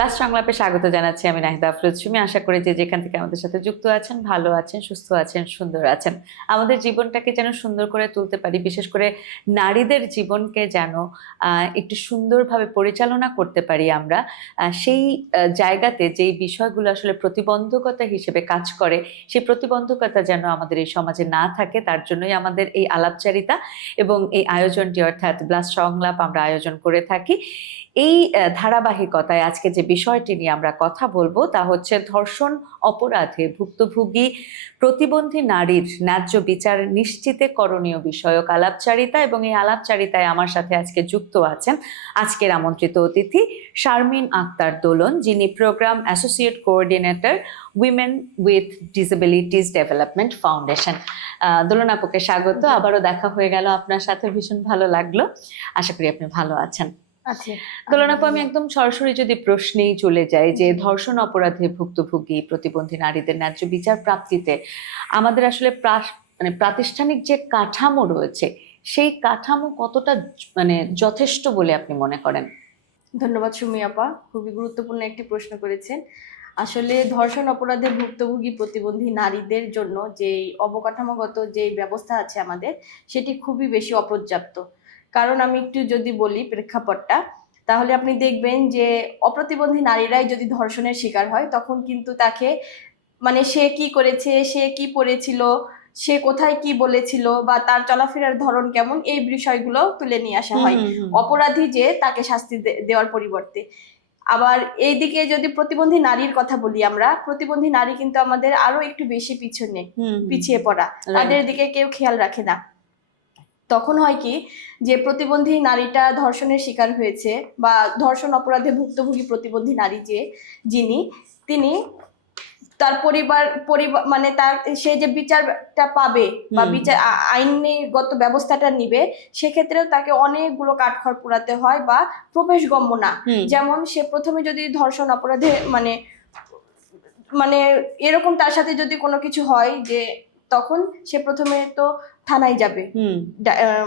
Plus সংলাপে স্বাগত জানাচ্ছি আমি নাহিদা আফরোজ সুমি। আশা করি যে যেখান থেকে আমাদের সাথে যুক্ত আছেন, ভালো আছেন, সুস্থ আছেন, সুন্দর আছেন। আমাদের জীবনটাকে যেন সুন্দর করে তুলতে পারি, বিশেষ করে নারীদের জীবনকে যেন একটু সুন্দরভাবে পরিচালনা করতে পারি আমরা সেই জায়গাতে যেই বিষয়গুলো আসলে প্রতিবন্ধকতা হিসেবে কাজ করে, সেই প্রতিবন্ধকতা যেন আমাদের এই সমাজে না থাকে, তার জন্যই আমাদের এই আলাপচারিতা এবং এই আয়োজনটি অর্থাৎ ব্লাস সংলাপ আমরা আয়োজন করে থাকি। এই ধারাবাহিকতায় আজকে যে বিষয়টি নিয়ে আমরা কথা বলব তা হচ্ছে ধর্ষণ অপরাধে ভুক্তভোগী প্রতিবন্ধী নারীর ন্যায্য বিচার নিশ্চিতে করণীয় বিষয়ক আলাপচারিতা এবং এই আলাপচারিতায় আমার সাথে আজকে যুক্ত আছেন আজকের আমন্ত্রিত অতিথি শারমিন আক্তার দোলন যিনি program associate coordinator women with disabilities development foundation. Dolon আপুকে স্বাগত। আবারও দেখা হয়ে গেল আপনার সাথে ভীষণ ভালো লাগল। আশা করি আপনি ভালো আছেন। আচ্ছা দোলন আমি একদম সরাসরি যদি প্রশ্নেই চলে যাই যে ধর্ষণ অপরাধে ভুক্তভোগী প্রতিবন্ধী নারীদের ন্যায্য বিচার প্রাপ্তিতে আমাদের আসলে মানে প্রাতিষ্ঠানিক যে কাঠামো রয়েছে সেই কাঠামো কতটা মানে যথেষ্ট বলে আপনি মনে করেন? ধন্যবাদ সুমি আপা খুবই গুরুত্বপূর্ণ একটি প্রশ্ন করেছেন। আসলে ধর্ষণ অপরাধে ভুক্তভোগী প্রতিবন্ধী নারীদের জন্য যে অবকাঠামোগত যে ব্যবস্থা আছে আমাদের সেটি খুবই বেশি অপর্যাপ্ত। কারণ আমি একটু যদি বলি প্রেক্ষাপটটা তাহলে আপনি দেখবেন যে অপ্রতিবন্ধী নারীরাই যদি ধর্ষণের শিকার হয় তখন কিন্তু তাকে মানে সে কি করেছে সে কি পড়েছিল সে কোথায় কি বলেছিল বা তার চলাফেরার ধরন কেমন এই বিষয়গুলো তুলে নিয়ে আসা হয়। অপরাধী যে তাকে শাস্তি দেওয়ার পরিবর্তে। আবার এইদিকে যদি প্রতিবন্ধী নারীর কথা বলি আমরা প্রতিবন্ধী নারী কিন্তু আমাদের আরও একটু বেশি পিছনে পিছিয়ে পড়া। তাদের দিকে কেউ খেয়াল রাখে না। তখন হয় কি যে প্রতিবন্ধী নারীটা ধর্ষণের শিকার হয়েছে বা ধর্ষণ অপরাধে ভুক্তভোগী প্রতিবন্ধী নারী যে যিনি তিনি তার পরিবার পরিবার মানে তার সে যে বিচারটা পাবে বা বিচার আইনগত ব্যবস্থাটা নিবে সেক্ষেত্রেও তাকে অনেকগুলো কাঠখড় পোড়াতে হয় বা প্রবেশগম্য না যেমন সে প্রথমে যদি ধর্ষণ অপরাধে মানে মানে এরকম তার সাথে যদি কোনো কিছু হয় যে তখন সে প্রথমে তো থানায় যাবে।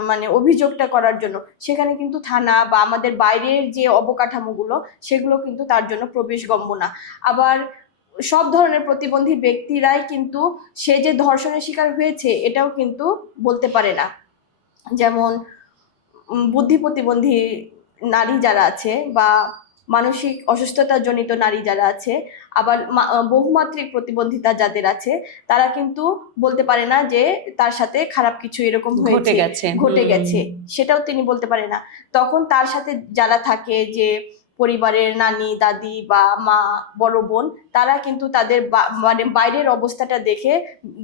মানে অভিযোগটা করার জন্য। সেখানে কিন্তু থানা বা আমাদের বাইরের যে অবকাঠামোগুলো সেগুলো কিন্তু তার জন্য প্রবেশগম্য না আবার সব ধরনের প্রতিবন্ধী ব্যক্তিরাই কিন্তু সে যে ধর্ষণের শিকার হয়েছে এটাও কিন্তু বলতে পারে না। যেমন বুদ্ধি প্রতিবন্ধী নারী যারা আছে বা মানসিক অসুস্থতা জনিত নারী যারা আছে আবার বহুমাত্রিক প্রতিবন্ধিতা যাদের আছে তারা কিন্তু বলতে পারে না যে তার সাথে খারাপ কিছু এরকম ঘটে গেছে। ঘটে গেছে। সেটাও তিনি বলতে পারে না। তখন তার সাথে যারা থাকে যে পরিবারের নানি দাদি বা মা বড় বোন তারা কিন্তু তাদের বা- মানে বাইরের অবস্থাটা দেখে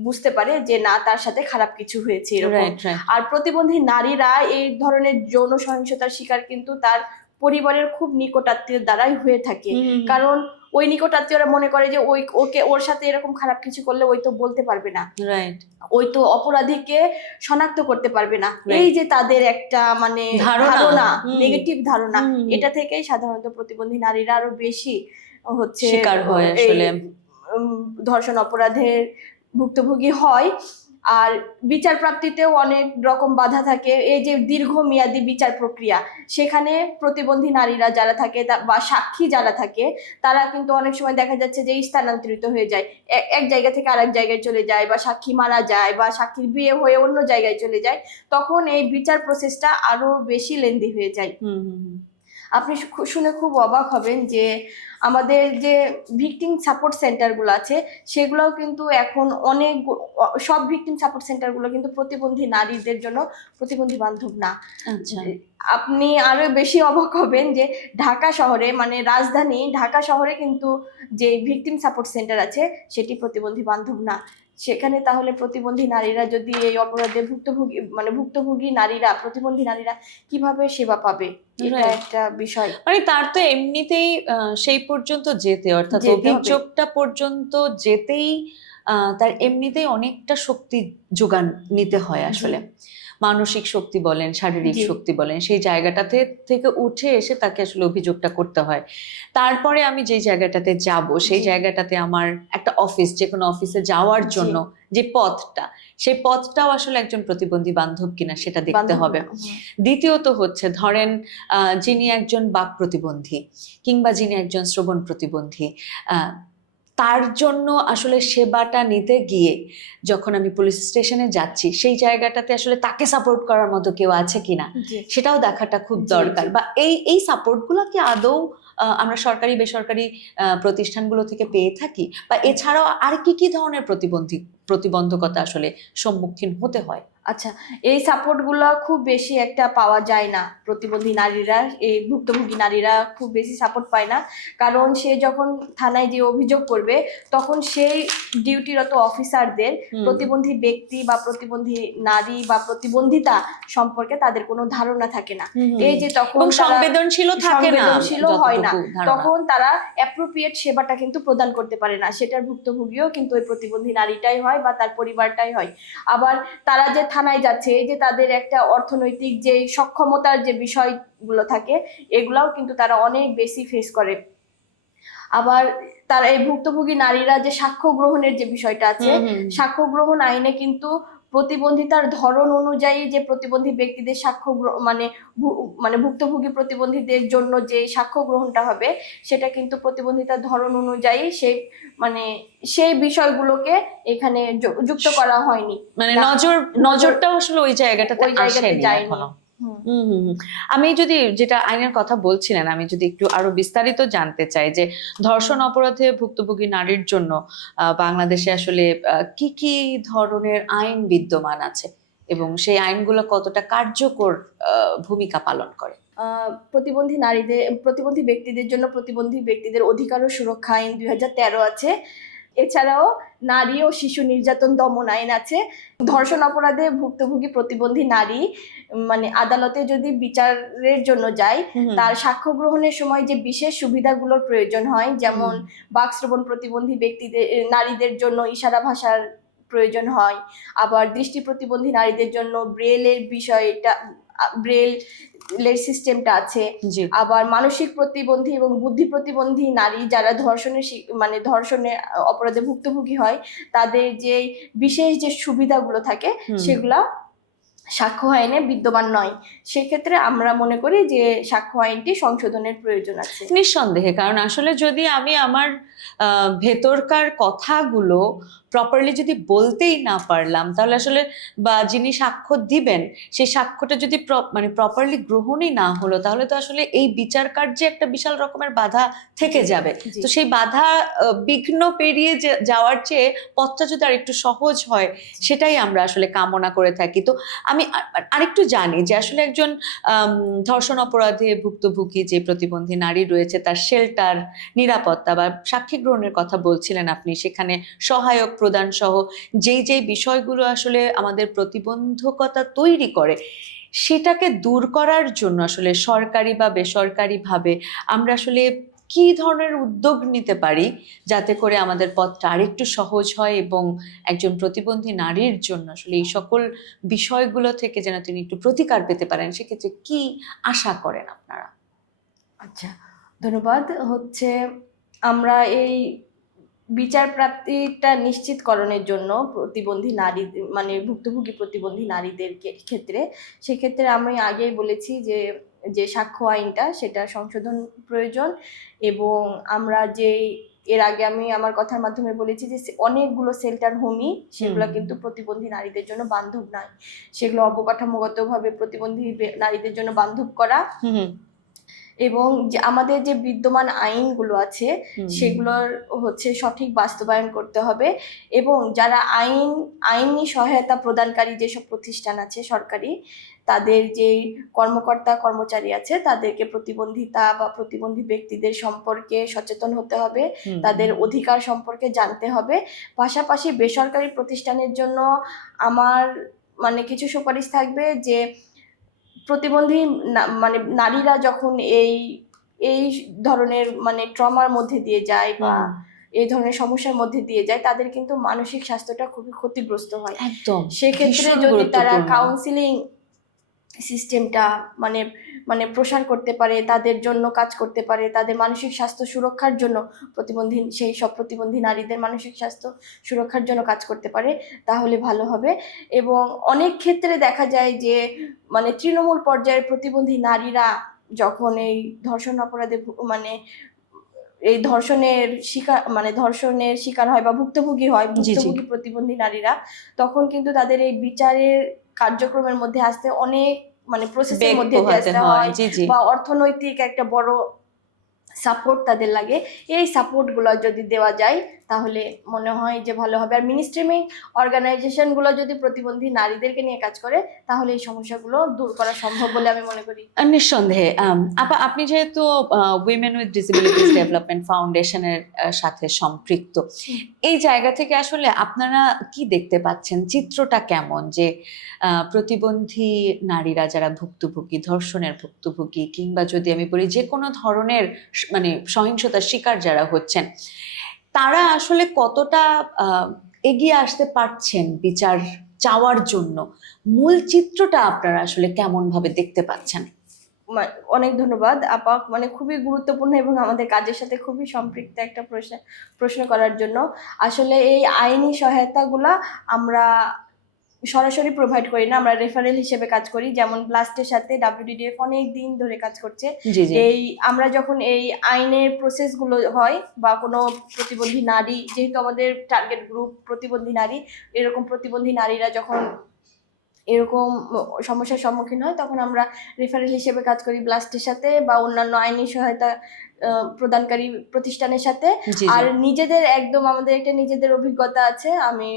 বুঝতে পারে যে না তার সাথে খারাপ কিছু হয়েছে এরকম। আর প্রতিবন্ধী নারীরা এই ধরনের যৌন সহিংসতার শিকার কিন্তু তার পরিবারের খুব নিকটাত্মীয় দ্বারাই হয়ে থাকে। কারণ ওই নিকটাত্মীয়রা মনে করে যে ওই ওকে ওর সাথে এরকম খারাপ কিছু করলে ওই তো বলতে পারবে না। রাইট ওই তো অপরাধীকে শনাক্ত করতে পারবে না। এই যে তাদের একটা মানে ধারণা। নেগেটিভ ধারণা এটা থেকেই সাধারণত প্রতিবন্ধী নারীরা আরও বেশি হচ্ছে শিকার হয় আসলে। ধর্ষণ অপরাধের ভুক্তভোগী হয়। আর বিচার প্রাপ্তিতেও অনেক রকম বাধা থাকে। এই যে দীর্ঘমেয়াদী বিচার প্রক্রিয়া, সেখানে প্রতিবন্ধী নারীরা যারা থাকে বা সাক্ষী যারা থাকে, তারা কিন্তু অনেক সময় দেখা যাচ্ছে যে স্থানান্তরিত হয়ে যায়। এক জায়গা থেকে আরেক জায়গায় চলে যায় বা সাক্ষী মারা যায় বা সাক্ষীর বিয়ে হয়ে অন্য জায়গায় চলে যায়, তখন এই বিচার প্রসেসটা আরও বেশি লেন্দি হয়ে যায়। হুম হুম। আপনি শুনে খুব অবাক হবেন যে আমাদের যে ভিকটিম সাপোর্ট সেন্টারগুলো আছে সেগুলোও কিন্তু এখন অনেক সব ভিকটিম সাপোর্ট সেন্টারগুলো কিন্তু প্রতিবন্ধী নারীদের জন্য প্রতিবন্ধী বান্ধব না। আচ্ছা। আপনি আরও বেশি অবাক হবেন যে ঢাকা শহরে মানে রাজধানী ঢাকা শহরে কিন্তু যে ভিকটিম সাপোর্ট সেন্টার আছে সেটি প্রতিবন্ধী বান্ধব না। সেখানে তাহলে প্রতিবন্ধী নারীরা যদি এই অপরাধে ভুক্তভোগী মানে ভুক্তভোগী নারীরা প্রতিবন্ধী নারীরা কীভাবে সেবা পাবে? এটা একটা বিষয়। মানে তার তো এমনিতেই সেই পর্যন্ত যেতে অর্থাৎ অভিযোগটা পর্যন্ত যেতেই আহ, তার এমনিতেই অনেকটা শক্তি যোগান নিতে হয় আসলে। মানসিক শক্তি বলেন শারীরিক শক্তি বলেন সেই জায়গাটাতে থেকে উঠে এসে তাকে আসলে অভিযোগটা করতে হয়। তারপরে আমি যে জায়গাটাতে যাব সেই জায়গাটাতে আমার একটা অফিস যে কোনো অফিসে যাওয়ার জন্য যে পথটা সেই পথটাও আসলে একজন প্রতিবন্ধী বান্ধব কিনা সেটা দেখতে হবে। দ্বিতীয়ত হচ্ছে ধরেন আহ, যিনি একজন বাক প্রতিবন্ধী কিংবা যিনি একজন শ্রবণ প্রতিবন্ধী আহ, তার জন্য আসলে সেবাটা নিতে গিয়ে যখন আমি পুলিশ স্টেশনে যাচ্ছি সেই জায়গাটাতে আসলে তাকে সাপোর্ট করার মতো কেউ আছে কিনা সেটাও দেখাটা খুব দরকার। বা এই এই সাপোর্টগুলো কি আদৌ আমরা সরকারি বেসরকারি প্রতিষ্ঠানগুলো থেকে পেয়ে থাকি? বা এছাড়াও আর কি কি ধরনের প্রতিবন্ধী প্রতিবন্ধকতা আসলে সম্মুখীন হতে হয়? আচ্ছা এই সাপোর্টগুলো খুব বেশি একটা পাওয়া যায় না প্রতিবন্ধী নারীরা এই ভুক্তভোগী নারীরা খুব বেশি সাপোর্ট পায় না। কারণ সে যখন থানায় যে অভিযোগ করবে তখন সেই ডিউটিরত অফিসারদের প্রতিবন্ধী ব্যক্তি বা প্রতিবন্ধী নারী বা প্রতিবন্ধিতা সম্পর্কে তাদের কোনো ধারণা থাকে না। এই যে তখন সংবেদনশীল থাকে না সংবেদনশীলও হয় না। তখন তারা অ্যাপ্রোপ্রিয়েট সেবাটা কিন্তু প্রদান করতে পারে না। সেটার ভুক্তভোগীও কিন্তু ওই প্রতিবন্ধী নারীটাই হয় বা তার পরিবারটাই হয়। আবার তারা যে থানায় যাচ্ছে, এই যে তাদের একটা অর্থনৈতিক যে সক্ষমতার যে বিষয়গুলো থাকে, এগুলাও কিন্তু তারা অনেক বেশি ফেস করে। আবার তারা এই ভুক্তভোগী নারীরা যে সাক্ষ্য গ্রহণের যে বিষয়টা আছে। সাক্ষ্য গ্রহণ আইনে কিন্তু প্রতিবন্ধিতার ধরন অনুযায়ী যে প্রতিবন্ধী ব্যক্তিদের সাক্ষ্য মানে মানে ভুক্তভোগী প্রতিবন্ধীদের জন্য যে সাক্ষ্য গ্রহণটা হবে সেটা কিন্তু প্রতিবন্ধিতার ধরন অনুযায়ী সেই মানে সেই বিষয়গুলোকে এখানে যুক্ত করা হয়নি মানে নজর নজরটাও আসলে ওই জায়গাটাতে ওই জায়গাতে যায়নি। আমি যদি যেটা আইনের কথা বলছিলেন আমি যদি একটু আরও বিস্তারিত জানতে চাই যে ধর্ষণ অপরাধে ভুক্তভোগী নারীর জন্য বাংলাদেশে আসলে কি কি ধরনের আইন বিদ্যমান আছে? এবং সেই আইনগুলো কতটা কার্যকর ভূমিকা পালন করে? আহ, প্রতিবন্ধী নারীদের প্রতিবন্ধী ব্যক্তিদের জন্য প্রতিবন্ধী ব্যক্তিদের অধিকার ও সুরক্ষা আইন দুই হাজার তেরো আছে। এছাড়াও নারী ও শিশু নির্যাতন দমন আইন আছে। ধর্ষণ অপরাধে ভুক্তভোগী প্রতিবন্ধী নারী মানে আদালতে যদি বিচারের জন্য যায় তার সাক্ষ্য গ্রহণের সময় যে বিশেষ সুবিধাগুলোর প্রয়োজন হয় যেমন বাকশ্রবণ প্রতিবন্ধী ব্যক্তিদের নারীদের জন্য ইশারা ভাষার প্রয়োজন হয় আবার দৃষ্টি প্রতিবন্ধী নারীদের জন্য ব্রেলের বিষয়টা ব্রেল সিস্টেমটা আছে। আবার মানসিক প্রতিবন্ধী এবং বুদ্ধি প্রতিবন্ধী নারী যারা ধর্ষণের মানে ধর্ষণের অপরাধে ভুক্তভোগী হয় তাদের যে বিশেষ যে সুবিধাগুলো থাকে। সেগুলা সাক্ষ্য আইনে বিদ্যমান নয়। সেক্ষেত্রে আমরা মনে করি যে সাক্ষ্য আইনটি সংশোধনের প্রয়োজন আছে। নিঃসন্দেহে কারণ আসলে যদি আমি আমার আহ, ভেতরকার কথাগুলো প্রপারলি যদি বলতেই না পারলাম তাহলে আসলে বা যিনি সাক্ষ্য দিবেন সেই সাক্ষ্যটা যদি মানে প্রপারলি গ্রহণই না হলো তাহলে তো আসলে এই বিচার কার্যে একটা বিশাল রকমের বাধা থেকে যাবে। তো সেই বাধা বিঘ্ন পেরিয়ে যাওয়ার চেয়ে পথটা যদি আর একটু সহজ হয় সেটাই আমরা আসলে কামনা করে থাকি। তো আমি আরেকটু জানি যে আসলে একজন ধর্ষণ অপরাধে ভুক্তভোগী যে প্রতিবন্ধী নারী রয়েছে তার শেল্টার নিরাপত্তা বা সাক্ষী গ্রহণের কথা বলছিলেন আপনি সেখানে সহায়ক প্রদান সহ যেই যেই বিষয়গুলো আসলে আমাদের প্রতিবন্ধকতা তৈরি করে, সেটাকে দূর করার জন্য আসলে সরকারি বা বেসরকারিভাবে আমরা আসলে কি ধরনের উদ্যোগ নিতে পারি যাতে করে আমাদের পথটা আরেকটু সহজ হয় এবং একজন প্রতিবন্ধী নারীর জন্য আসলে এই সকল বিষয়গুলো থেকে যেন তিনি একটু প্রতিকার পেতে পারেন, সেক্ষেত্রে কি আশা করেন আপনারা? আচ্ছা ধন্যবাদ। হচ্ছে আমরা এই বিচার প্রাপ্তিটা নিশ্চিতকরণের জন্য প্রতিবন্ধী নারী মানে ভুক্তভোগী প্রতিবন্ধী নারীদের ক্ষেত্রে সেক্ষেত্রে আমি আগেই বলেছি যে যে সাক্ষ্য আইনটা সেটা সংশোধন প্রয়োজন এবং আমরা যে এর আগে আমি আমার কথার মাধ্যমে বলেছি যে অনেকগুলো সেল্টার হোমই সেগুলো কিন্তু প্রতিবন্ধী নারীদের জন্য বান্ধব নয়। সেগুলো অবকাঠামোগতভাবে প্রতিবন্ধী নারীদের জন্য বান্ধব করা এবং যে আমাদের যে বিদ্যমান আইনগুলো আছে সেগুলোর হচ্ছে সঠিক বাস্তবায়ন করতে হবে এবং যারা আইন আইনি সহায়তা প্রদানকারী যেসব প্রতিষ্ঠান আছে সরকারি তাদের যে কর্মকর্তা কর্মচারী আছে তাদেরকে প্রতিবন্ধিতা বা প্রতিবন্ধী ব্যক্তিদের সম্পর্কে সচেতন হতে হবে তাদের অধিকার সম্পর্কে জানতে হবে। পাশাপাশি বেসরকারি প্রতিষ্ঠানের জন্য আমার মানে কিছু সুপারিশ থাকবে যে প্রতিবন্ধী মানে নারীরা যখন এই এই ধরনের মানে ট্রমার মধ্যে দিয়ে যায় বা এই ধরনের সমস্যার মধ্যে দিয়ে যায় তাদের কিন্তু মানসিক স্বাস্থ্যটা খুবই ক্ষতিগ্রস্ত হয়। একদম। সেক্ষেত্রে যদি তারা কাউন্সিলিং সিস্টেমটা মানে মানে প্রসার করতে পারে তাদের জন্য কাজ করতে পারে তাদের মানসিক স্বাস্থ্য সুরক্ষার জন্য প্রতিবন্ধী সেই সব প্রতিবন্ধী নারীদের মানসিক স্বাস্থ্য সুরক্ষার জন্য কাজ করতে পারে তাহলে ভালো হবে এবং অনেক ক্ষেত্রে দেখা যায় যে মানে তৃণমূল পর্যায়ের প্রতিবন্ধী নারীরা যখন এই ধর্ষণ অপরাধে মানে এই ধর্ষণের শিকার মানে ধর্ষণের শিকার হয় বা ভুক্তভোগী হয়। ভুক্তভোগী প্রতিবন্ধী নারীরা তখন কিন্তু তাদের এই বিচারের কার্যক্রমের মধ্যে আসতে অনেক মানে প্রসেসের মধ্যে হয় বা অর্থনৈতিক একটা বড় সাপোর্ট তাদের লাগে। এই সাপোর্টগুলো যদি দেওয়া যায় তাহলে মনে হয় যে ভালো হবে। আর মিনিস্ট্রিমিং অর্গানাইজেশনগুলো যদি প্রতিবন্ধী নারীদেরকে নিয়ে কাজ করে, তাহলে এই সমস্যাগুলো দূর করা সম্ভব বলে আমি মনে করি। নিঃসন্দেহে। আপা, আপনি যেহেতু উইমেন উইথ ডিসেবিলিটিস ডেভেলপমেন্ট ফাউন্ডেশনের সাথে সম্পৃক্ত, এই জায়গা থেকে আসলে আপনারা কি দেখতে পাচ্ছেন? চিত্রটা কেমন? যে প্রতিবন্ধী নারীরা যারা ভুক্তভোগী, ধর্ষণের ভুক্তভোগী, কিংবা যদি আমি বলি যে কোনো ধরনের মানে সহিংসতার শিকার যারা হচ্ছেন তারা আসলে কতটা এগিয়ে আসতে পারছেন বিচার চাওয়ার জন্য? মূল চিত্রটা আপনারা আসলে কেমন ভাবে দেখতে পাচ্ছেন? অনেক ধন্যবাদ। আপা মানে খুবই গুরুত্বপূর্ণ এবং আমাদের কাজের সাথে খুবই সম্পৃক্ত একটা প্রশ্ন প্রশ্ন করার জন্য। আসলে এই আইনি সহায়তাগুলা আমরা সরাসরি প্রোভাইড করি না আমরা রেফারেল হিসেবে কাজ করি। যেমন ব্লাস্টের সাথে ডাব্লিউডিডিএফ অনেক দিন ধরে কাজ করছে। এই আমরা যখন এই আইনের প্রসেসগুলো হয় বা কোনো প্রতিবন্ধী নারী যেহেতু আমাদের টার্গেট গ্রুপ প্রতিবন্ধী নারী এরকম প্রতিবন্ধী নারীরা যখন এরকম সমস্যার সম্মুখীন হয় তখন আমরা রেফারেল হিসেবে কাজ করি ব্লাস্টের সাথে বা অন্যান্য আইনি সহায়তা প্রদানকারী প্রতিষ্ঠানের সাথে। আর নিজেদের একদম আমাদের একটা নিজেদের অভিজ্ঞতা আছে। আমি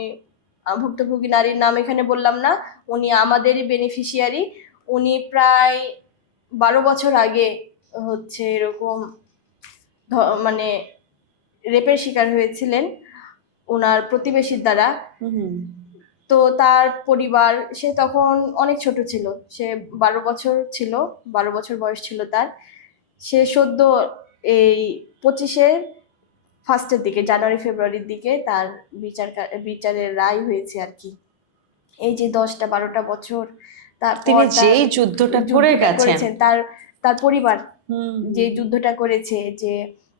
ভুক্তভোগী নারীর নাম এখানে বললাম না। উনি আমাদেরই বেনিফিশিয়ারি উনি প্রায় বারো বছর আগে হচ্ছে এরকম মানে রেপের শিকার হয়েছিলেন ওনার প্রতিবেশীর দ্বারা। তো তার পরিবার সে তখন অনেক ছোট ছিল সে বারো বছর ছিল বারো বছর বয়স ছিল তার। সে সদ্য এই পঁচিশের ফার্স্টের দিকে জানুয়ারি ফেব্রুয়ারির দিকে তার বিচার বিচারের রায় হয়েছে আর কি। এই যে দশটা বারোটা বছর তার তিনি যে যেই যুদ্ধটা করে গেছেন। তার তার পরিবার হুম, যে যুদ্ধটা করেছে যে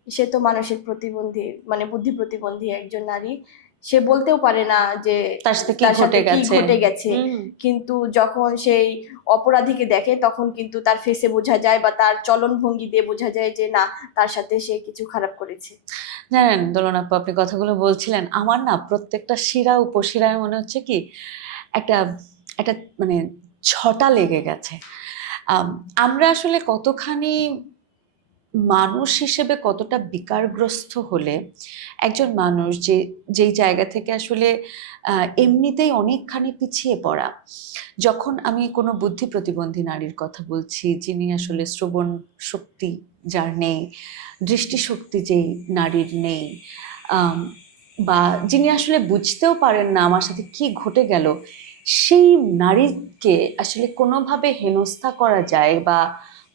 সে তো মানুষের প্রতিবন্ধী মানে বুদ্ধি প্রতিবন্ধী একজন নারী সে বলতেও পারে না যে তার সাথে কি ঘটে গেছে। ঘটে গেছে। কিন্তু যখন সেই অপরাধীকে দেখে তখন কিন্তু তার ফেসে বোঝা যায় বা তার চলন ভঙ্গি দিয়ে বোঝা যায় যে না তার সাথে সে কিছু খারাপ করেছে। জানেন দোলন আপু আপনি কথাগুলো বলছিলেন আমার না প্রত্যেকটা শিরা উপশিরায় মনে হচ্ছে কি একটা একটা মানে ছটা লেগে গেছে। আমরা আসলে কতখানি মানুষ হিসেবে কতটা বিকারগ্রস্ত হলে একজন মানুষ যে, যেই জায়গা থেকে আসলে এমনিতেই অনেকখানি পিছিয়ে পড়া, যখন আমি কোনো বুদ্ধি প্রতিবন্ধী নারীর কথা বলছি, যিনি আসলে শ্রবণ শক্তি যার নেই দৃষ্টিশক্তি যেই নারীর নেই বা যিনি আসলে বুঝতেও পারেন না আমার সাথে কি ঘটে গেল, সেই নারীকে আসলে কোনোভাবে হেনস্থা করা যায় বা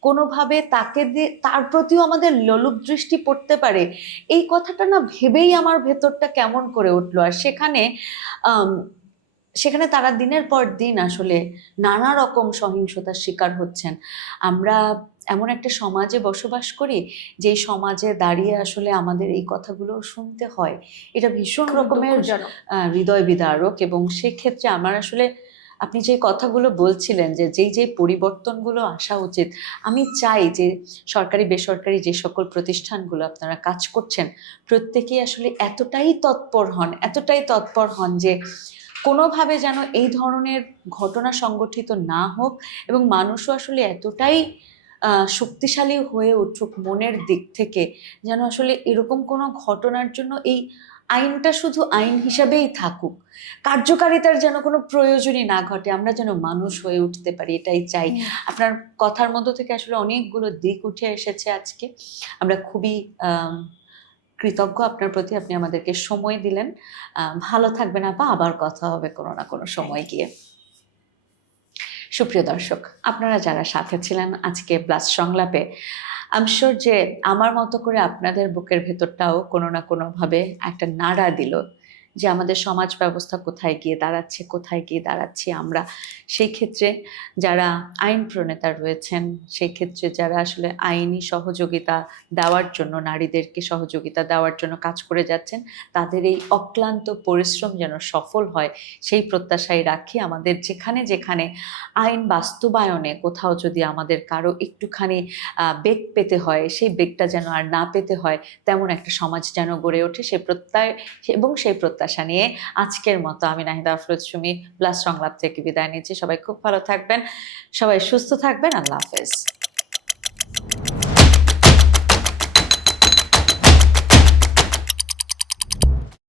কোনোভাবে তাকে দিয়ে তার প্রতিও আমাদের লোলুপ দৃষ্টি পড়তে পারে। এই কথাটা না ভেবেই আমার ভেতরটা কেমন করে উঠল। আর সেখানে সেখানে তারা দিনের পর দিন আসলে নানা রকম সহিংসতার শিকার হচ্ছেন। আমরা এমন একটা সমাজে বসবাস করি যে সমাজে দাঁড়িয়ে আসলে আমাদের এই কথাগুলো শুনতে হয়। এটা ভীষণ রকমের হৃদয় বিদারক এবং সেক্ষেত্রে আমার আসলে আপনি যে কথাগুলো বলছিলেন যে যেই যেই পরিবর্তনগুলো আসা উচিত, আমি চাই যে সরকারি, বেসরকারি যে সকল প্রতিষ্ঠানগুলো আপনারা কাজ করছেন, প্রত্যেকেই আসলে এতটাই তৎপর হন, এতটাই তৎপর হন যে কোনোভাবে যেন এই ধরনের ঘটনা সংগঠিত না হোক এবং মানুষও আসলে এতটাই শক্তিশালী হয়ে উঠুক মনের দিক থেকে যেন আসলে এরকম কোনো ঘটনার জন্য এই আইনটা শুধু আইন হিসাবেই থাকুক। কার্যকারিতার যেন কোনো প্রয়োজনই না ঘটে আমরা যেন মানুষ হয়ে উঠতে পারি এটাই চাই। আপনার কথার মধ্য থেকে আসলে অনেকগুলো দিক উঠে এসেছে আজকে। আমরা খুবই কৃতজ্ঞ আপনার প্রতি আপনি আমাদেরকে সময় দিলেন। ভালো থাকবেন আপা আবার কথা হবে কোনো না কোনো সময় গিয়ে। সুপ্রিয় দর্শক আপনারা যারা সাথে ছিলেন আজকে ব্লাস সংলাপে আমশোর যে আমার মতো করে আপনাদের বুকের ভেতরটাও কোনো না কোনোভাবে একটা নাড়া দিল। যে আমাদের সমাজ ব্যবস্থা কোথায় গিয়ে দাঁড়াচ্ছে, কোথায় গিয়ে দাঁড়াচ্ছি আমরা। সেই ক্ষেত্রে যারা আইন প্রণেতা রয়েছেন, সেই ক্ষেত্রে যারা আসলে আইনি সহযোগিতা দেওয়ার জন্য, নারীদেরকে সহযোগিতা দেওয়ার জন্য কাজ করে যাচ্ছেন, তাদের এই অক্লান্ত পরিশ্রম যেন সফল হয়, সেই প্রত্যাশাই রাখি আমাদের যেখানে যেখানে আইন বাস্তবায়নে কোথাও যদি আমাদের কারও একটুখানি বেগ পেতে হয়, সেই বেগটা যেন আর না পেতে হয়, তেমন একটা সমাজ যেন গড়ে ওঠে সেই প্রত্যয়, এবং সেই প্রত্যাশা নিয়ে আজকের মতো আমি নাহিদা আফরোজ সুমি প্লাস সংলাপ থেকে বিদায় নিচ্ছি। সবাই খুব ভালো থাকবেন। সবাই সুস্থ থাকবেন। আল্লাহ হাফেজ।